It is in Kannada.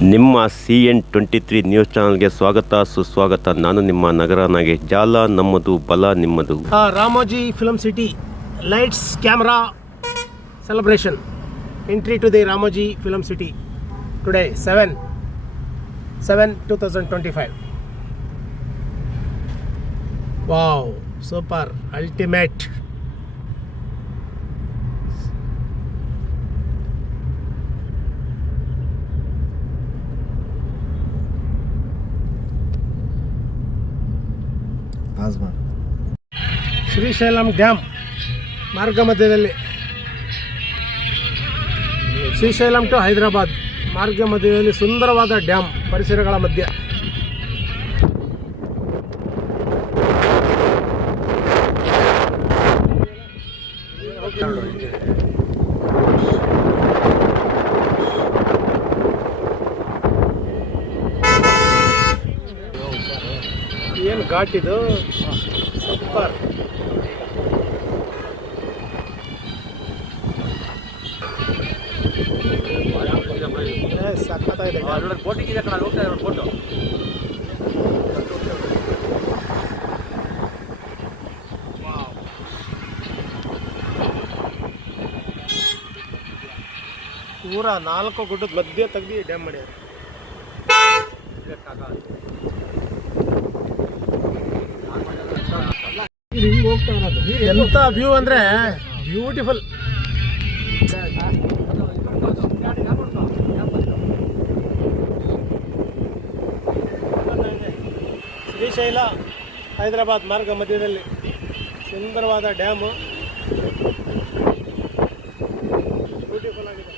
ನಿಮ್ಮ C N twenty three news ಚಾನಲ್ಗೆ ಸ್ವಾಗತ, ಸುಸ್ವಾಗತ. ನಾನು ನಿಮ್ಮ ನಗರನಾಗೆ ಜಾಲ, ನಮ್ಮದು ಬಲ, ನಿಮ್ಮದು. Ramoji film city lights camera celebration. Entry to the Ramoji film city. Today seven seven two thousand twenty five wow super ultimate super ಮಾಡಿ. ಶ್ರೀಶೈಲಂ ಡ್ಯಾಮ್, ಮಾರ್ಗ ಮಧ್ಯದಲ್ಲಿ. ಶ್ರೀಶೈಲಂ ಟು ಹೈದರಾಬಾದ್, ಮಾರ್ಗ ಮಧ್ಯದಲ್ಲಿ ಸುಂದರವಾದ ಡ್ಯಾಮ್, ಪರಿಸರಗಳ ಮಧ್ಯ. ಏನು ಘಾಟ್ ಇದು? ಸೂಪರ್. ಸಖತ್ತಾಗಿದೆ ಡ್ಯಾಮ್. ಪೂರ ನಾಲ್ಕು ಗುಡ್ಡದ ಮಧ್ಯೆ ತೆಗ್ದು ಡ್ಯಾಮ್ ಮಾಡ್ಯಾರ ಎಂತ ವ್ಯೂ ಅಂದ್ರೆ ಬ್ಯೂಟಿಫುಲ್ ಶ್ರೀಶೈಲ ಹೈದರಾಬಾದ್ ಮಾರ್ಗ ಮಧ್ಯದಲ್ಲಿ ಸುಂದರವಾದ ಡ್ಯಾಮು. ಬ್ಯೂಟಿಫುಲ್ ಆಗಿದೆ.